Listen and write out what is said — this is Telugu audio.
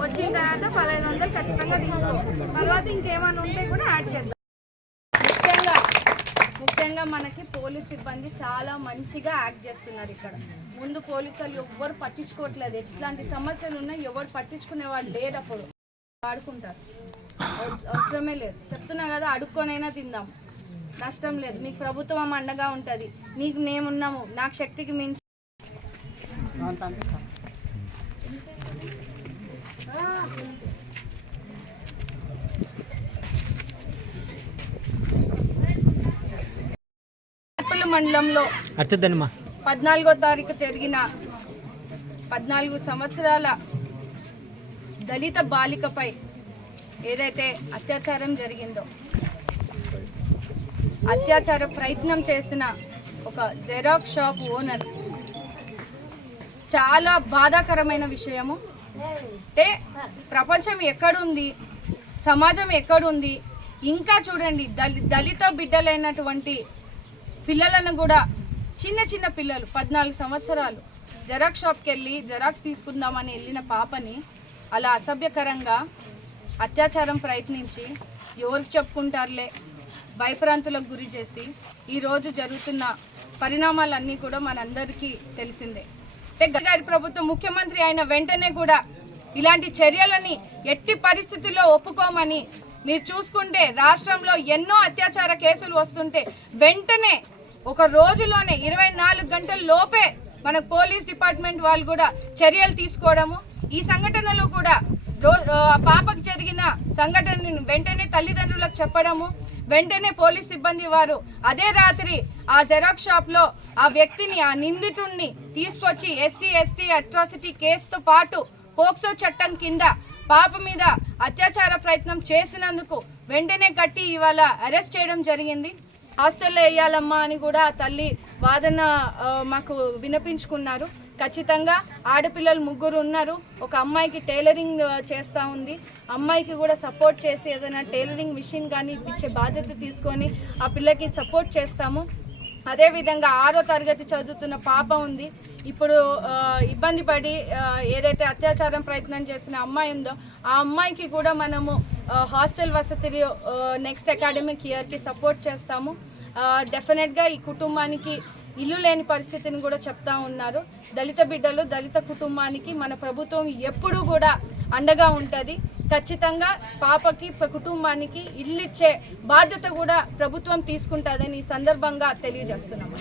వచ్చిన తర్వాత 1500 ఖచ్చితంగా తీసుకో. తర్వాత ఇంకేమైనా ఉంటే కూడా యాడ్ చేద్దాం. ముఖ్యంగా మనకి పోలీస్ సిబ్బంది చాలా మంచిగా యాక్ట్ చేస్తున్నారు. ఇక్కడ ముందు పోలీసు వాళ్ళు ఎవ్వరు పట్టించుకోవట్లేదు. ఎట్లాంటి సమస్యలు ఉన్నాయి ఎవరు పట్టించుకునే వాళ్ళు లేదప్పుడు వాడుకుంటారు. అవసరమే లేదు. చెప్తున్నా కదా, అడుక్కొనైనా తిందాం, నష్టం లేదు. మీకు ప్రభుత్వం అండగా ఉంటుంది. నీకు మేమున్నాము. నాకు శక్తికి మించి మండలంలో 14వ తారీఖు జరిగిన 14 సంవత్సరాల దళిత బాలికపై ఏదైతే అత్యాచారం జరిగిందో, అత్యాచార ప్రయత్నం చేసిన ఒక జెరాక్స్ షాప్ ఓనర్, చాలా బాధాకరమైన విషయము. అంటే ప్రపంచం ఎక్కడుంది, సమాజం ఎక్కడుంది, ఇంకా చూడండి దళిత బిడ్డలైనటువంటి పిల్లలను కూడా, చిన్న చిన్న పిల్లలు 14 సంవత్సరాలు జెరాక్స్ షాప్కి వెళ్ళి జెరాక్స్ తీసుకుందామని వెళ్ళిన పాపని అలా అసభ్యకరంగా అత్యాచారం ప్రయత్నించి ఎవరికి చెప్పుకుంటారులే భయప్రాంతులకు గురి చేసి ఈరోజు జరుగుతున్న పరిణామాలన్నీ కూడా మనందరికీ తెలిసిందే. అంటే గారి ప్రభుత్వం ముఖ్యమంత్రి అయిన వెంటనే కూడా ఇలాంటి చర్యలని ఎట్టి పరిస్థితుల్లో ఒప్పుకోమని, మీరు చూసుకుంటే రాష్ట్రంలో ఎన్నో అత్యాచార కేసులు వస్తుంటే వెంటనే ఒక రోజులోనే 24 గంటల లోపే మన పోలీస్ డిపార్ట్మెంట్ వాళ్ళు కూడా చర్యలు తీసుకోవడము, ఈ సంఘటనలో కూడా పాపకు జరిగిన సంఘటనని వెంటనే తల్లిదండ్రులకు చెప్పడము, వెంటనే పోలీస్ సిబ్బంది వారు అదే రాత్రి ఆ జెరాక్స్ షాప్లో ఆ వ్యక్తిని, ఆ నిందితుడిని తీసుకొచ్చి SC ST అట్రాసిటీ కేసుతో పాటు పోక్సో చట్టం కింద పాప మీద అత్యాచార ప్రయత్నం చేసినందుకు వెంటనే కట్టి ఇవాళ అరెస్ట్ చేయడం జరిగింది. హాస్టల్లో వేయాలమ్మా అని కూడా తల్లి వాదన మాకు వినిపించుకున్నారు. ఖచ్చితంగా ఆడపిల్లలు 3 ఉన్నారు. ఒక అమ్మాయికి టైలరింగ్ చేస్తూ ఉంది. అమ్మాయికి కూడా సపోర్ట్ చేసి ఏదైనా టైలరింగ్ మిషన్ కానీ ఇచ్చే బాధ్యత తీసుకొని ఆ పిల్లకి సపోర్ట్ చేస్తాము. అదేవిధంగా 6వ తరగతి చదువుతున్న పాప ఉంది. ఇప్పుడు ఇబ్బంది పడి ఏదైతే అత్యాచారం ప్రయత్నం చేసిన అమ్మాయి ఉందో ఆ అమ్మాయికి కూడా మనము హాస్టల్ వసతి నెక్స్ట్ అకాడమిక్ ఇయర్కి సపోర్ట్ చేస్తాము. డెఫినెట్గా ఈ కుటుంబానికి ఇల్లు లేని పరిస్థితిని కూడా చెప్తా ఉన్నారు. దళిత బిడ్డలు, దళిత కుటుంబానికి మన ప్రభుత్వం ఎప్పుడూ కూడా అండగా ఉంటుంది. ఖచ్చితంగా పాపకి, కుటుంబానికి ఇల్లు ఇచ్చే బాధ్యత కూడా ప్రభుత్వం తీసుకుంటుందని ఈ సందర్భంగా తెలియజేస్తున్నాము.